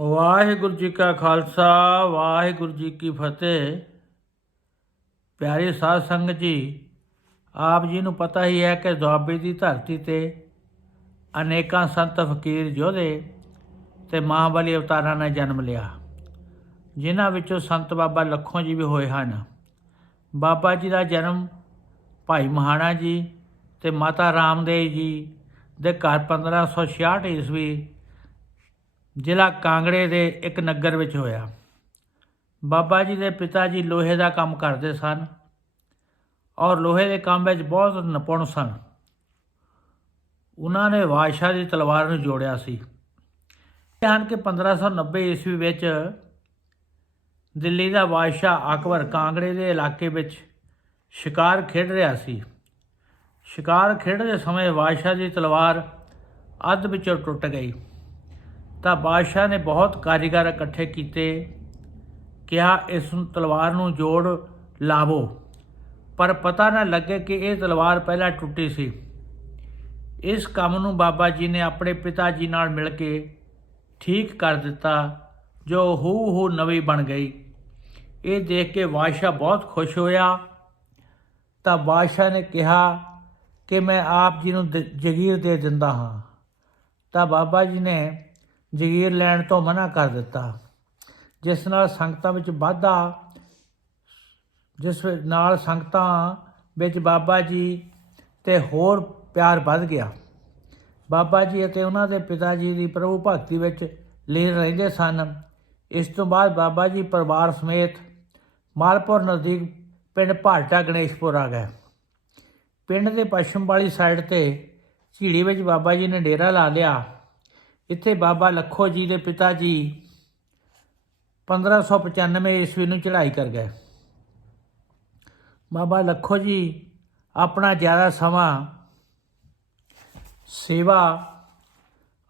ਵਾਹਿਗੁਰੂ ਜੀ ਕਾ ਖਾਲਸਾ, ਵਾਹਿਗੁਰੂ ਜੀ ਕੀ ਫਤਿਹ। ਪਿਆਰੇ ਸਾਧ ਸੰਗਤ ਜੀ, ਆਪ ਜੀ ਨੂੰ ਪਤਾ ਹੀ ਹੈ ਕਿ ਦੁਆਬੇ ਦੀ ਧਰਤੀ ਤੇ ਅਨੇਕਾਂ ਸੰਤ ਫਕੀਰ ਯੋਧੇ ਤੇ ਮਹਾਬਲੀ ਅਵਤਾਰਾਂ ਨੇ ਜਨਮ ਲਿਆ। ਜਿਨ੍ਹਾਂ ਵਿੱਚੋਂ ਸੰਤ ਬਾਬਾ ਲੱਖੋਂ ਜੀ ਵੀ ਹੋਏ ਹਨ। ਬਾਬਾ ਜੀ ਦਾ ਜਨਮ ਭਾਈ ਮਹਾਣਾ ਜੀ ਤੇ ਮਾਤਾ ਰਾਮਦੇਵ ਜੀ ਦੇ ਘਰ 1566 ਈਸਵੀ ਜ਼ਿਲ੍ਹਾ ਕਾਂਗੜੇ ਦੇ ਇੱਕ ਨਗਰ ਵਿੱਚ ਹੋਇਆ। ਬਾਬਾ ਜੀ ਦੇ ਪਿਤਾ ਜੀ ਲੋਹੇ ਦਾ ਕੰਮ ਕਰਦੇ ਸਨ ਔਰ ਲੋਹੇ ਦੇ ਕੰਮ ਵਿੱਚ ਬਹੁਤ ਨਿਪੁੰਨ ਸਨ। ਉਹਨਾਂ ਨੇ ਬਾਦਸ਼ਾਹ ਦੀ ਤਲਵਾਰ ਨੂੰ ਜੋੜਿਆ ਸੀ। ਧਿਆਨ ਕਿ 1590 ਈਸਵੀ ਵਿੱਚ ਦਿੱਲੀ ਦਾ ਬਾਦਸ਼ਾਹ ਅਕਬਰ ਕਾਂਗੜੇ ਦੇ ਇਲਾਕੇ ਵਿੱਚ ਸ਼ਿਕਾਰ ਖੇਡ ਰਿਹਾ ਸੀ। ਸ਼ਿਕਾਰ ਖੇਡਦੇ ਸਮੇਂ ਬਾਦਸ਼ਾਹ ਦੀ ਤਲਵਾਰ ਅੱਧ ਵਿੱਚੋਂ ਟੁੱਟ ਗਈ। ਤਾਂ ਬਾਦਸ਼ਾਹ ਨੇ ਬਹੁਤ ਕਾਰੀਗਰ ਇਕੱਠੇ ਕੀਤੇ। ਕਿਹਾ, ਇਸ ਨੂੰ ਤਲਵਾਰ ਨੂੰ ਜੋੜ ਲਾਵੋ। ਪਰ ਪਤਾ ਨਾ ਲੱਗੇ ਕਿ ਇਹ ਤਲਵਾਰ ਪਹਿਲਾਂ ਟੁੱਟੀ ਸੀ। ਇਸ ਕੰਮ ਨੂੰ ਬਾਬਾ ਜੀ ਨੇ ਆਪਣੇ ਪਿਤਾ ਜੀ ਨਾਲ ਮਿਲ ਕੇ ਠੀਕ ਕਰ ਦਿੱਤਾ, ਜੋ ਹੂ ਹੂ ਨਵੀਂ ਬਣ ਗਈ। ਇਹ ਦੇਖ ਕੇ ਬਾਦਸ਼ਾਹ ਬਹੁਤ ਖੁਸ਼ ਹੋਇਆ। ਤਾਂ ਬਾਦਸ਼ਾਹ ਨੇ ਕਿਹਾ ਕਿ ਮੈਂ ਆਪ ਜੀ ਨੂੰ ਦ- ਜਗੀਰ ਦੇ ਦਿੰਦਾ ਹਾਂ। ਤਾਂ ਬਾਬਾ ਜੀ ਨੇ ਜਗੀਰ ਲੈਣ ਤੋਂ ਮਨਾ ਕਰ ਦਿੱਤਾ, ਜਿਸ ਨਾਲ ਸੰਗਤਾਂ ਵਿੱਚ ਵਾਧਾ, ਜਿਸ ਨਾਲ ਸੰਗਤਾਂ ਵਿੱਚ ਬਾਬਾ ਜੀ ਤੇ ਹੋਰ ਪਿਆਰ ਵੱਧ ਗਿਆ। ਬਾਬਾ ਜੀ ਅਤੇ ਉਹਨਾਂ ਦੇ ਪਿਤਾ ਜੀ ਦੀ ਪ੍ਰਭੂ ਭਗਤੀ ਵਿੱਚ ਲੀਨ ਰਹਿੰਦੇ ਸਨ। ਇਸ ਤੋਂ ਬਾਅਦ ਬਾਬਾ ਜੀ ਪਰਿਵਾਰ ਸਮੇਤ ਮਾਲਪੁਰ ਨਜ਼ਦੀਕ ਪਿੰਡ ਭਾਲਟਾ ਗਣੇਸ਼ਪੁਰ ਆ ਗਏ। ਪਿੰਡ ਦੇ ਪੱਛਮ ਵਾਲੀ ਸਾਈਡ ਤੇ ਝੀੜੀ ਵਿੱਚ ਬਾਬਾ ਜੀ ਨੇ ਡੇਰਾ ਲਾ ਲਿਆ। ਇੱਥੇ ਬਾਬਾ ਲੱਖੋ ਜੀ ਦੇ ਪਿਤਾ ਜੀ 1595 ਈਸਵੀ ਨੂੰ ਚੜ੍ਹਾਈ ਕਰ ਗਏ। ਬਾਬਾ ਲੱਖੋ ਜੀ ਆਪਣਾ ਜ਼ਿਆਦਾ ਸਮਾਂ ਸੇਵਾ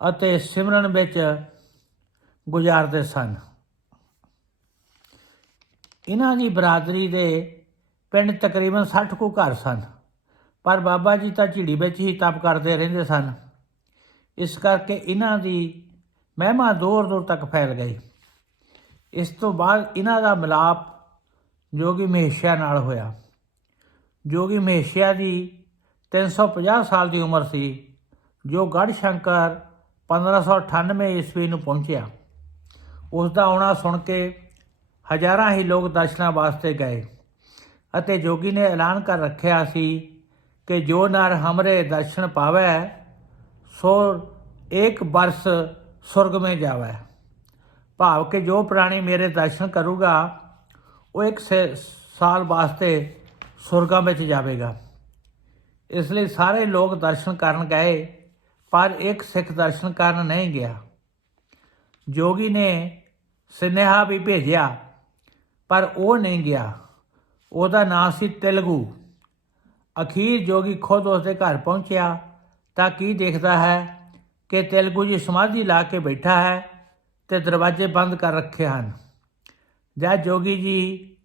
ਅਤੇ ਸਿਮਰਨ ਵਿੱਚ ਗੁਜ਼ਾਰਦੇ ਸਨ। ਇਹਨਾਂ ਦੀ ਬਰਾਦਰੀ ਦੇ ਪਿੰਡ ਤਕਰੀਬਨ 60 ਕੁ ਘਰ ਸਨ, ਪਰ ਬਾਬਾ ਜੀ ਤਾਂ ਝਿੜੀ ਵਿੱਚ ਹੀ ਤਪ ਕਰਦੇ ਰਹਿੰਦੇ ਸਨ। ਇਸ ਕਰਕੇ ਇਹਨਾਂ ਦੀ ਮਹਿਮਾ ਦੂਰ ਦੂਰ ਤੱਕ ਫੈਲ ਗਈ। ਇਸ ਤੋਂ ਬਾਅਦ ਇਹਨਾਂ ਦਾ ਮਿਲਾਪ ਜੋਗੀ ਮਹੇਸ਼ਿਆ ਨਾਲ ਹੋਇਆ। ਜੋਗੀ ਮਹੇਸ਼ਿਆ ਦੀ 350 ਸਾਲ ਦੀ ਉਮਰ ਸੀ, ਜੋ ਗੜ੍ਹ ਸ਼ੰਕਰ 1598 ਈਸਵੀ ਨੂੰ ਪਹੁੰਚਿਆ। ਉਸ ਦਾ ਆਉਣਾ ਸੁਣ ਕੇ ਹਜ਼ਾਰਾਂ ਹੀ ਲੋਕ ਦਰਸ਼ਨਾਂ ਵਾਸਤੇ ਗਏ ਅਤੇ ਜੋਗੀ ਨੇ ਐਲਾਨ ਕਰ ਰੱਖਿਆ ਸੀ ਕਿ ਜੋ ਨਰ ਹਮਰੇ ਦਰਸ਼ਨ ਪਾਵੇ ਸੋ ਇੱਕ ਬਰਸ ਸੁਰਗ में ਜਾਵੇ। ਭਾਵ ਕਿ ਜੋ ਪ੍ਰਾਣੀ ਮੇਰੇ ਦਰਸ਼ਨ ਕਰੂਗਾ, ਉਹ ਇੱਕ ਸਾਲ ਵਾਸਤੇ ਸੁਰਗਾਂ ਵਿੱਚ ਜਾਵੇਗਾ। ਇਸ ਲਈ ਸਾਰੇ ਲੋਕ ਦਰਸ਼ਨ ਕਰਨ ਗਏ, ਪਰ ਇੱਕ ਸਿੱਖ ਦਰਸ਼ਨ ਕਰਨ ਨਹੀਂ ਗਿਆ। ਜੋਗੀ ਨੇ ਸੁਨੇਹਾ ਵੀ ਭੇਜਿਆ, ਪਰ ਉਹ ਨਹੀਂ ਗਿਆ। ਉਹਦਾ ਨਾਂ ਸੀ ਤੇਲਗੂ। ਅਖੀਰ ਜੋਗੀ ਖੁਦ ਉਸਦੇ ਘਰ ਪਹੁੰਚਿਆ। ਤਾਂ ਕੀ ਦੇਖਦਾ ਹੈ ਕਿ ਤੇਲਗੂ ਜੀ ਸਮਾਧੀ ਲਾ ਕੇ ਬੈਠਾ ਹੈ ਤੇ ਦਰਵਾਜ਼ੇ ਬੰਦ ਕਰ ਰੱਖੇ ਹਨ। ਜਦ ਜੋਗੀ ਜੀ,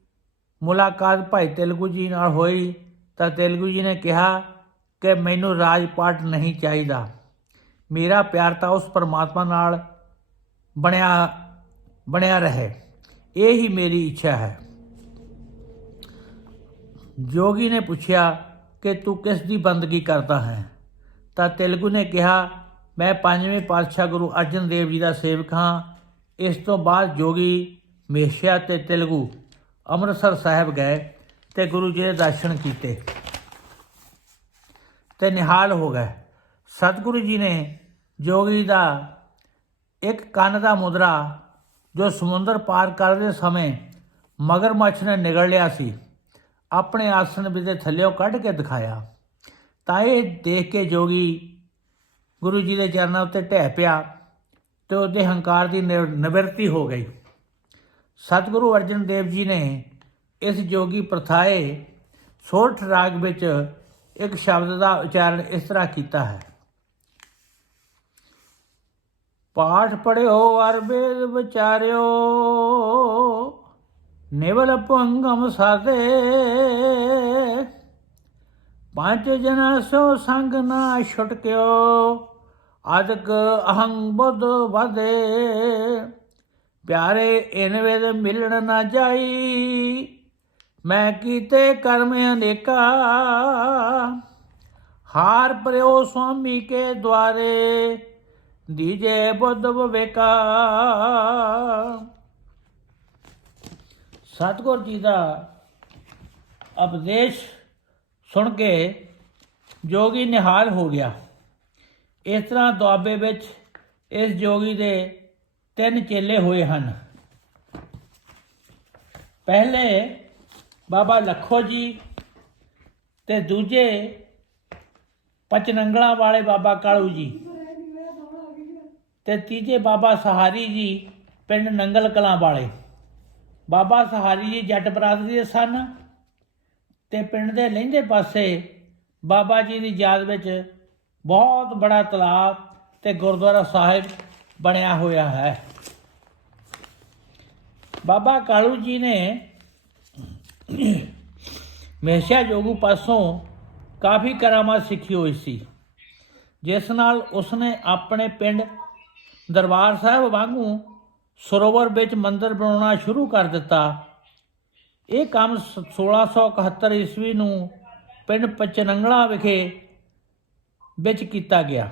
ਮੁਲਾਕਾਤ ਭਾਈ ਤੇਲਗੂ ਜੀ ਨਾਲ ਹੋਈ ਤਾਂ ਤੇਲਗੂ ਜੀ ਨੇ ਕਿਹਾ ਕਿ ਮੈਨੂੰ ਰਾਜ ਪਾਟ ਨਹੀਂ ਚਾਹੀਦਾ। ਮੇਰਾ ਪਿਆਰ ਤਾਂ ਉਸ ਪਰਮਾਤਮਾ ਨਾਲ ਬਣਿਆ ਬਣਿਆ ਰਹੇ। ਇਹ ਹੀ ਮੇਰੀ ਇੱਛਾ ਹੈ। ਜੋਗੀ ਨੇ ਪੁੱਛਿਆ ਕਿ ਤੂੰ ਕਿਸ ਦੀ ਬੰਦਗੀ ਕਰਦਾ ਹੈ? ਤਾਂ ਤੇਲਗੂ ਨੇ ਕਿਹਾ, ਮੈਂ ਪੰਜਵੇਂ ਪਾਤਸ਼ਾਹ ਗੁਰੂ ਅਰਜਨ ਦੇਵ ਜੀ ਦਾ ਸੇਵਕ ਹਾਂ। ਇਸ ਤੋਂ ਬਾਅਦ ਜੋਗੀ ਮੇਸ਼ਿਆ ਤੇ ਤੇਲਗੂ ਅੰਮ੍ਰਿਤਸਰ ਸਾਹਿਬ ਗਏ ਤੇ ਗੁਰੂ ਜੀ ਦੇ ਦਰਸ਼ਨ ਕੀਤੇ ਤੇ ਨਿਹਾਲ ਹੋ ਗਏ। ਸਤਿਗੁਰੂ ਜੀ ਨੇ ਜੋਗੀ ਦਾ ਇੱਕ ਕੰਨ ਦਾ ਮੁਦਰਾ ਜੋ ਸਮੁੰਦਰ ਪਾਰ ਕਰਦੇ ਸਮੇਂ ਮਗਰਮੱਛ ਨੇ ਨਿਗਲ ਲਿਆ ਸੀ, ਆਪਣੇ ਆਸਨ ਵਿੱਚ ਦੇ ਥੱਲਿਓਂ ਕੱਢ ਕੇ ਦਿਖਾਇਆ। ਤਾਂ ਇਹ ਦੇਖ ਕੇ ਜੋਗੀ ਗੁਰੂ ਜੀ ਦੇ ਚਰਨਾਂ ਉੱਤੇ ਢਹਿ ਪਿਆ ਤੇ ਉਹਦੇ ਹੰਕਾਰ ਦੀ ਨਿਵ- ਨਿਵਰਤੀ ਹੋ ਗਈ। ਸਤਿਗੁਰੂ ਅਰਜਨ ਦੇਵ ਜੀ ਨੇ ਇਸ ਜੋਗੀ ਪ੍ਰਥਾਏ ਸੋਠ ਰਾਗ ਵਿੱਚ ਇੱਕ ਸ਼ਬਦ ਦਾ ਉਚਾਰਨ ਇਸ ਤਰ੍ਹਾਂ ਕੀਤਾ ਹੈ। ਪਾਠ ਪੜਿਓ ਅਰਬੇਦ ਵਿਚਾਰਿਓ, ਨਿਵਲ ਭੰਗਮ ਸਾਦੇ। ਪੰਜ ਜਨਾ ਸੋ ਸੰਗ ਨਾ ਛੁਟਕਿਓ ਅਦਕ ਅਹੰ ਬੁੱਧ ਵਦੇ ਪਿਆਰੇ, ਇਨ ਵੇਦ ਮਿਲਣ ਨਾ ਜਾਈ, ਮੈਂ ਕੀਤੇ ਕਰਮ ਅਨੇਕਾ। ਹਾਰ ਪਰਿਓ ਸੁਆਮੀ ਕੇ ਦੁਆਰੇ, ਦੀਜੇ ਬੁੱਧ ਵਿਵੇਕਾ। ਸਤਿਗੁਰ ਜੀ ਦਾ ਉਪਦੇਸ਼ ਸੁਣ ਕੇ ਜੋਗੀ ਨਿਹਾਲ ਹੋ ਗਿਆ। ਇਸ ਤਰ੍ਹਾਂ ਦੁਆਬੇ ਵਿੱਚ ਇਸ ਜੋਗੀ ਦੇ ਤਿੰਨ ਚੇਲੇ ਹੋਏ ਹਨ। ਪਹਿਲੇ ਬਾਬਾ ਲੱਖੋ ਜੀ ਤੇ ਦੂਜੇ ਪਚਨੰਗਲਾ ਵਾਲੇ ਬਾਬਾ ਕਾਲੂ ਜੀ ਤੇ ਤੀਜੇ ਬਾਬਾ ਸਹਾਰੀ ਜੀ ਪਿੰਡ ਨੰਗਲ ਕਲਾਂ ਵਾਲੇ। ਬਾਬਾ ਸਹਾਰੀ ਜੀ ਜੱਟ ਬਰਾਦਰੀ ਦੇ ਸਨ ਤੇ ਪਿੰਡ ਦੇ ਲਹਿੰਦੇ ਪਾਸੇ ਬਾਬਾ ਜੀ ਦੀ ਯਾਦ ਵਿੱਚ ਬਹੁਤ ਬੜਾ ਤਲਾਬ ਤੇ ਗੁਰਦੁਆਰਾ ਸਾਹਿਬ ਬਣਿਆ ਹੋਇਆ ਹੈ। ਬਾਬਾ ਕਾਲੂ ਜੀ ਨੇ ਮਹੇਸ਼ਾ ਜੋਗੂ ਪਾਸੋਂ ਕਾਫੀ ਕਰਾਮਾਤ ਸਿੱਖੀ ਹੋਈ ਸੀ। ਜਿਸ ਨਾਲ ਉਸਨੇ ਆਪਣੇ ਪਿੰਡ ਦਰਬਾਰ ਸਾਹਿਬ ਵਾਂਗੂ ਸਰੋਵਰ ਵਿੱਚ ਮੰਦਰ ਬਣਾਉਣਾ ਸ਼ੁਰੂ ਕਰ ਦਿੱਤਾ। ਇਹ ਕੰਮ ਸ- 1671 ਈਸਵੀ ਨੂੰ ਪਿੰਡ ਪਚਨੰਗਲਾ ਵਿਖੇ ਵਿੱਚ ਕੀਤਾ ਗਿਆ।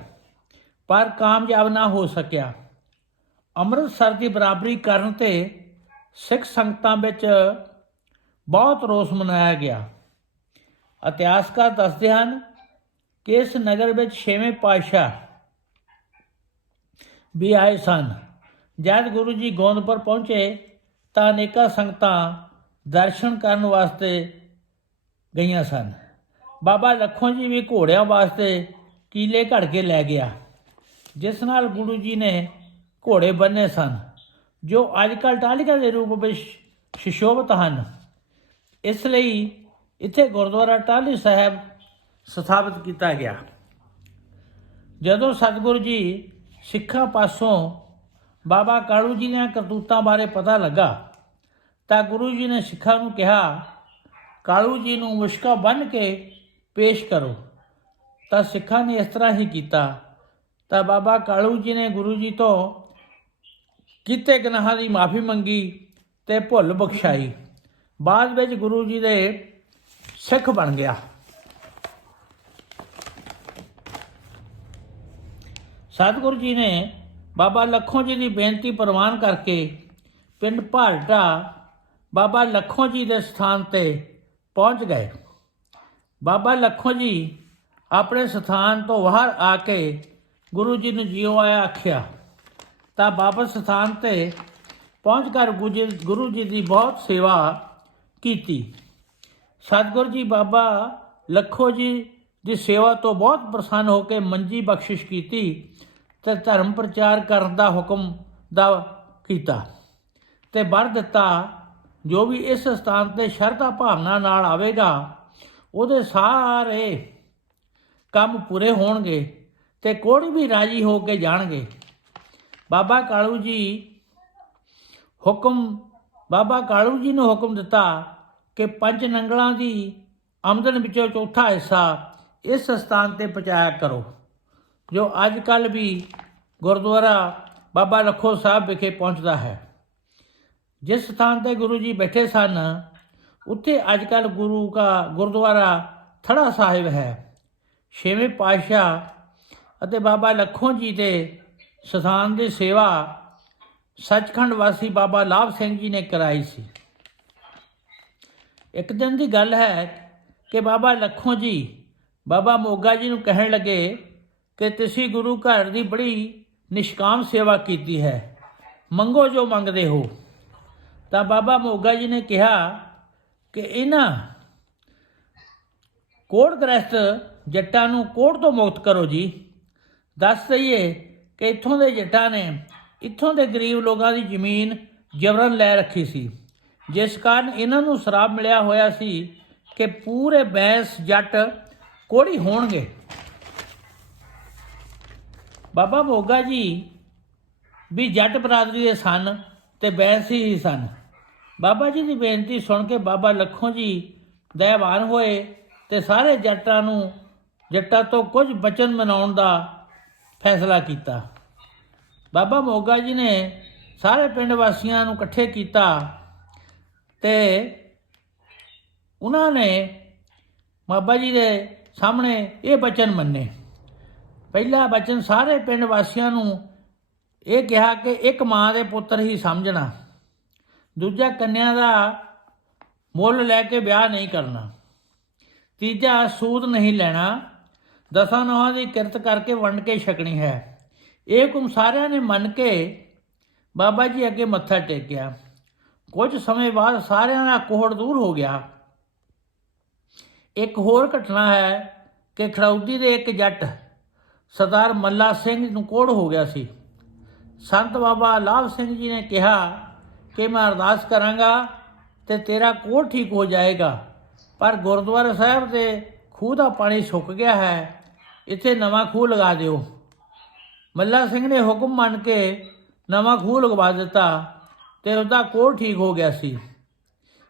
ਪਰ ਕਾਮਯਾਬ ਨਾ ਹੋ ਸਕਿਆ। ਅੰਮ੍ਰਿਤਸਰ ਦੀ ਬਰਾਬਰੀ ਕਰਨ ਤੇ ਸਿੱਖ ਸੰਗਤਾਂ ਵਿੱਚ ਬਹੁਤ ਰੋਸ ਮਨਾਇਆ ਗਿਆ। ਇਤਿਹਾਸਕਾਰ ਦੱਸਦੇ ਹਨ ਕਿ ਇਸ ਨਗਰ ਵਿੱਚ ਛੇਵੇਂ ਪਾਤਸ਼ਾਹ ਵੀ ਆਏ ਸਨ। ਜਦ ਗੁਰੂ ਜੀ ਗੋਂਦਪੁਰ ਪਹੁੰਚੇ ਤਾਂ ਅਨੇਕਾਂ ਸੰਗਤਾਂ ਦਰਸ਼ਨ ਕਰਨ ਵਾਸਤੇ ਗਈਆਂ ਸਨ। ਬਾਬਾ ਲੱਖੋਂ ਜੀ ਵੀ ਘੋੜਿਆਂ ਵਾਸਤੇ ਕੀਲੇ ਘੜ ਕੇ ਲੈ ਗਿਆ, ਜਿਸ ਨਾਲ ਗੁਰੂ ਜੀ ਨੇ ਘੋੜੇ ਬੰਨੇ ਸਨ, ਜੋ ਅੱਜ ਕੱਲ੍ਹ ਟਾਲੀਆਂ ਦੇ ਰੂਪ ਵਿੱਚ ਸ਼ਿਸ਼ੋਭਤ ਹਨ। ਇਸ ਲਈ ਇੱਥੇ ਗੁਰਦੁਆਰਾ ਟਾਹਲੀ ਸਾਹਿਬ ਸਥਾਪਿਤ ਕੀਤਾ ਗਿਆ। ਜਦੋਂ ਸਤਿਗੁਰੂ ਜੀ ਸਿੱਖਾਂ ਪਾਸੋਂ ਬਾਬਾ ਕਾਲੂ ਜੀ ਦੀਆਂ ਕਰਤੂਤਾਂ ਬਾਰੇ ਪਤਾ ਲੱਗਾ ਤਾਂ ਗੁਰੂ ਜੀ ਨੇ ਸਿੱਖਾਂ ਨੂੰ ਕਿਹਾ, ਕਾਲੂ ਜੀ ਨੂੰ ਮੁਸ਼ਕਾ ਬੰਨ ਕੇ ਪੇਸ਼ ਕਰੋ। ਤਾਂ ਸਿੱਖਾਂ ਨੇ ਇਸ ਤਰ੍ਹਾਂ ਹੀ ਕੀਤਾ। ਤਾਂ ਬਾਬਾ ਕਾਲੂ ਜੀ ਨੇ ਗੁਰੂ ਜੀ ਤੋਂ ਕੀਤੇ ਗੁਨਾਹਾਂ ਦੀ ਮਾਫੀ ਮੰਗੀ ਤੇ ਭੁੱਲ ਬਖਸ਼ਾਈ। ਬਾਅਦ ਵਿੱਚ ਗੁਰੂ ਜੀ ਦੇ ਸਿੱਖ ਬਣ ਗਿਆ। ਸਤਿਗੁਰੂ ਜੀ ਨੇ ਬਾਬਾ ਲੱਖੋਂ ਜੀ ਦੀ ਬੇਨਤੀ ਪ੍ਰਵਾਨ ਕਰਕੇ ਪਿੰਡ ਭਾਲਟਾ ਬਾਬਾ ਲੱਖੋਂ ਜੀ ਦੇ ਸਥਾਨ ਤੇ ਪਹੁੰਚ ਗਏ। ਬਾਬਾ ਲੱਖੋਂ ਜੀ ਆਪਣੇ ਸਥਾਨ ਤੋਂ ਬਾਹਰ ਆ ਕੇ ਗੁਰੂ ਜੀ ਨੂੰ ਜਿਉ ਆਇਆ ਆਖਿਆ, ਤਾਂ ਵਾਪਸ ਸਥਾਨ ਤੇ ਪਹੁੰਚ ਕਰ ਗੁਜ- ਗੁਰੂ ਜੀ ਦੀ ਬਹੁਤ ਸੇਵਾ ਕੀਤੀ। ਸਤਿਗੁਰੂ ਜੀ ਬਾਬਾ ਲੱਖੋ ਜੀ ਦੀ ਸੇਵਾ ਤੋਂ ਬਹੁਤ ਪ੍ਰਸੰਨ ਹੋ ਕੇ ਮੰਜੀ ਬਖਸ਼ਿਸ਼ ਕੀਤੀ ਤੇ ਧਰਮ ਪ੍ਰਚਾਰ ਕਰਨ ਦਾ ਹੁਕਮ ਦਾ ਕੀਤਾ ਤੇ ਵਰ ਦਿੱਤਾ ਜੋ ਵੀ ਇਸ ਸਥਾਨ ਤੇ ਸ਼ਰਧਾ ਭਾਵਨਾ ਨਾਲ ਆਵੇਗਾ, ਉਹਦੇ ਸਾਰੇ ਕੰਮ ਪੂਰੇ ਹੋਣਗੇ ਤੇ ਕੋੜੀ ਵੀ ਰਾਜੀ ਹੋ ਕੇ ਜਾਣਗੇ। ਬਾਬਾ ਕਾਲੂ ਜੀ ਹੁਕਮ, ਬਾਬਾ ਕਾਲੂ ਜੀ ਨੇ ਹੁਕਮ ਦਿੱਤਾ ਕਿ ਪੰਜ ਨੰਗਲਾਂ ਦੀ ਆਮਦਨ ਵਿੱਚੋਂ ਚੌਥਾ ਹਿੱਸਾ ਇਸ ਸਥਾਨ ਤੇ ਪਹੁੰਚਾਇਆ ਕਰੋ। ਜੋ ਅੱਜ ਕੱਲ ਵੀ ਗੁਰਦੁਆਰਾ ਬਾਬਾ ਲਖੋ ਸਾਹਿਬ ਵਿਖੇ ਪਹੁੰਚਦਾ ਹੈ। ਜਿਸ ਸਥਾਨ ਤੇ ਗੁਰੂ ਜੀ ਬੈਠੇ ਸਨ, ਉੱਥੇ ਅੱਜ ਕੱਲ ਗੁਰੂ ਦਾ ਗੁਰਦੁਆਰਾ ਥੜਾ ਸਾਹਿਬ ਹੈ। ਛੇਵੇਂ ਪਾਤਸ਼ਾਹ ਅਤੇ ਬਾਬਾ ਲਖੋਂ ਜੀ ਦੇ ਸਥਾਨ ਦੀ ਸੇਵਾ ਸੱਚਖੰਡ ਵਾਸੀ ਬਾਬਾ ਲਾਭ ਸਿੰਘ ਜੀ ਨੇ ਕਰਾਈ ਸੀ। ਇੱਕ ਦਿਨ ਦੀ ਗੱਲ ਹੈ ਕਿ ਬਾਬਾ ਲਖੋਂ ਜੀ, ਬਾਬਾ ਮੋਗਾ ਜੀ ਨੂੰ ਕਹਿਣ ਲੱਗੇ ਕਿ ਤੁਸੀਂ ਗੁਰੂ ਘਰ ਦੀ ਬੜੀ ਨਿਸ਼ਕਾਮ ਸੇਵਾ ਕੀਤੀ ਹੈ। ਮੰਗੋ ਜੋ ਮੰਗਦੇ ਹੋ। ਤਾਂ ਬਾਬਾ ਮੋਗਾ ਜੀ ਨੇ ਕਿਹਾ ਕਿ ਇਹਨਾਂ ਕੋੜ ਗ੍ਰਸਤ ਜੱਟਾਂ ਨੂੰ ਕੋੜ ਤੋਂ ਮੁਕਤ ਕਰੋ ਜੀ। ਦੱਸ ਦਈਏ ਕਿ ਇੱਥੋਂ ਦੇ ਜੱਟਾਂ ਨੇ ਇੱਥੋਂ ਦੇ ਗਰੀਬ ਲੋਕਾਂ ਦੀ ਜ਼ਮੀਨ ਜਬਰਨ ਲੈ ਰੱਖੀ ਸੀ। ਜਿਸ ਕਾਰਨ ਇਹਨਾਂ ਨੂੰ ਸ਼ਰਾਬ ਮਿਲਿਆ ਹੋਇਆ ਸੀ ਕਿ ਪੂਰੇ ਬੈਂਸ ਜੱਟ ਕੋੜੀ ਹੋਣਗੇ। ਬਾਬਾ ਮੋਗਾ ਜੀ ਵੀ ਜੱਟ ਬਰਾਦਰੀ ਦੇ ਸਨ ਤੇ ਬੈਂਸ ਹੀ ਸਨ। ਬਾਬਾ ਜੀ ਦੀ ਬੇਨਤੀ ਸੁਣ ਕੇ ਬਾਬਾ ਲੱਖੋਂ ਜੀ ਦਇਆਵਾਨ ਹੋਏ ਤੇ ਸਾਰੇ ਜੱਟਾਂ ਨੂੰ, ਜੱਟਾਂ ਤੋਂ ਕੁਝ ਬਚਨ ਮਨਾਉਣ ਦਾ ਫੈਸਲਾ ਕੀਤਾ। ਬਾਬਾ ਮੋਗਾ ਜੀ ਨੇ ਸਾਰੇ ਪਿੰਡ ਵਾਸੀਆਂ ਨੂੰ ਇਕੱਠੇ ਕੀਤਾ ਤੇ ਉਹਨਾਂ ਨੇ ਬਾਬਾ ਜੀ ਦੇ ਸਾਹਮਣੇ ਇਹ ਬਚਨ ਮੰਨੇ। ਪਹਿਲਾ ਬਚਨ ਸਾਰੇ ਪਿੰਡ ਵਾਸੀਆਂ ਨੂੰ ਇਹ ਕਿਹਾ ਕਿ ਇੱਕ ਮਾਂ ਦੇ ਪੁੱਤਰ ਹੀ ਸਮਝਣਾ। ਦੂਜਾ ਕੰਨਿਆ ਦਾ ਮੁੱਲ ਲੈ ਕੇ ਵਿਆਹ ਨਹੀਂ ਕਰਨਾ। ਤੀਜਾ ਸੂਦ ਨਹੀਂ ਲੈਣਾ। ਦਸਾਂ ਨੌਹਾਂ ਦੀ ਕਿਰਤ ਕਰਕੇ ਵੰਡ ਕੇ ਛਕਣੀ ਹੈ। ਇਹ ਹੁਕਮ ਸਾਰਿਆਂ ਨੇ ਮੰਨ ਕੇ ਬਾਬਾ ਜੀ ਅੱਗੇ ਮੱਥਾ ਟੇਕਿਆ। ਕੁਝ ਸਮੇਂ ਬਾਅਦ ਸਾਰਿਆਂ ਦਾ ਕੋਹੜ ਦੂਰ ਹੋ ਗਿਆ। ਇੱਕ ਹੋਰ ਘਟਨਾ ਹੈ ਕਿ ਖੜੌਦੀ ਦੇ ਇੱਕ ਜੱਟ ਸਰਦਾਰ ਮੱਲਾ ਸਿੰਘ ਨੂੰ ਕੋੜ ਹੋ ਗਿਆ ਸੀ। ਸੰਤ ਬਾਬਾ ਲਾਭ ਸਿੰਘ ਜੀ ਨੇ ਕਿਹਾ ਕਿ ਮੈਂ ਅਰਦਾਸ ਕਰਾਂਗਾ ਤੇ ਤੇਰਾ ਕੋੜ ਠੀਕ ਹੋ ਜਾਏਗਾ। ਪਰ ਗੁਰਦੁਆਰਾ ਸਾਹਿਬ ਦੇ ਖੂਹ ਦਾ ਪਾਣੀ ਸੁੱਕ ਗਿਆ ਹੈ, ਇੱਥੇ ਨਵਾਂ ਖੂਹ ਲਗਾ ਦਿਓ। ਮੱਲਾ ਸਿੰਘ ਨੇ ਹੁਕਮ ਮੰਨ ਕੇ ਨਵਾਂ ਖੂਹ ਲਗਵਾ ਦਿੱਤਾ ਤੇ ਉਹਦਾ ਕੋੜ ਠੀਕ ਹੋ ਗਿਆ ਸੀ।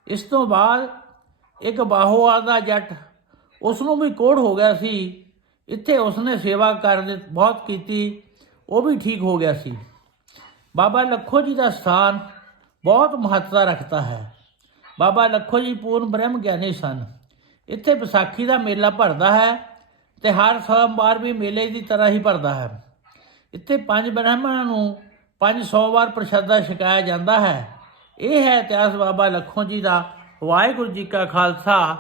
ਇਸ ਤੋਂ ਬਾਅਦ ਇੱਕ ਬਾਹੋਵਾਲ ਦਾ ਜੱਟ ਉਸ ਨੂੰ ਵੀ ਕੋੜ ਹੋ ਗਿਆ ਸੀ। ਇੱਥੇ ਉਸਨੇ ਸੇਵਾ ਕਰਨ ਬਹੁਤ ਕੀਤੀ, ਉਹ ਵੀ ਠੀਕ ਹੋ ਗਿਆ ਸੀ। ਬਾਬਾ ਲੱਖੋ ਜੀ ਦਾ ਸਥਾਨ ਬਹੁਤ ਮਹੱਤਤਾ ਰੱਖਦਾ ਹੈ। ਬਾਬਾ ਲੱਖੋ ਜੀ ਪੂਰਨ ਬ੍ਰਹਮ ਗਿਆਨੀ ਸਨ। ਇੱਥੇ ਵਿਸਾਖੀ ਦਾ ਮੇਲਾ ਭਰਦਾ ਹੈ ਤੇ ਹਰ ਸੋਮਵਾਰ ਵੀ ਮੇਲੇ ਦੀ ਤਰ੍ਹਾਂ ਹੀ ਭਰਦਾ ਹੈ। ਇੱਥੇ ਪੰਜ ਬ੍ਰਾਹਮਣਾਂ ਨੂੰ 500 ਵਾਰ ਪ੍ਰਸ਼ਾਦਾ ਛਕਾਇਆ ਜਾਂਦਾ ਹੈ। ਇਹ ਹੈ ਇਤਿਹਾਸ ਬਾਬਾ ਲੱਖੋ ਜੀ ਦਾ। ਵਾਹਿਗੁਰੂ ਜੀ ਕਾ ਖਾਲਸਾ,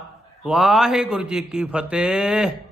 ਵਾਹਿਗੁਰੂ ਜੀ ਕੀ ਫਤਿਹ।